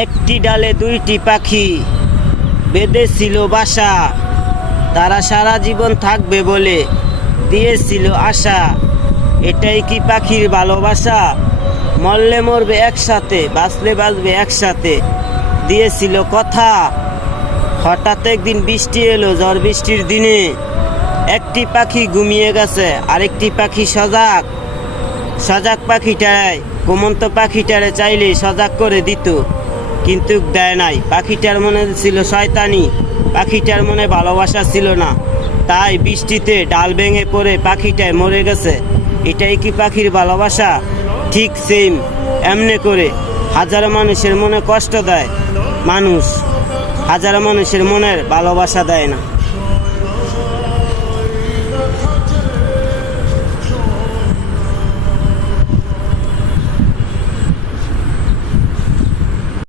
একটি ডালে দুইটি পাখি বেঁধেছিল বাসা, তারা সারা জীবন থাকবে বলে দিয়েছিল আশা। এটাই কি পাখির ভালোবাসা? মরলে মরবে একসাথে, বাঁচলে বাঁচবে একসাথে, দিয়েছিল কথা। হঠাৎ একদিন বৃষ্টি এলো, ঝড় বৃষ্টির দিনে একটি পাখি ঘুমিয়ে গেছে, আরেকটি পাখি সজাগ। সজাগ পাখিটায় ঘুমন্ত পাখিটারে চাইলে সজাগ করে দিত, কিন্তু দেয় নাই। পাখিটার মনে ছিল শয়তানি, পাখিটার মনে ভালোবাসা ছিল না, তাই বৃষ্টিতে ডাল ভেঙে পড়ে পাখিটায় মরে গেছে। এটাই কি পাখির ভালোবাসা? ঠিক সেম এমনি করে হাজারো মানুষের মনে কষ্ট দেয় মানুষ, হাজারো মানুষের মনের ভালোবাসা দেয় না।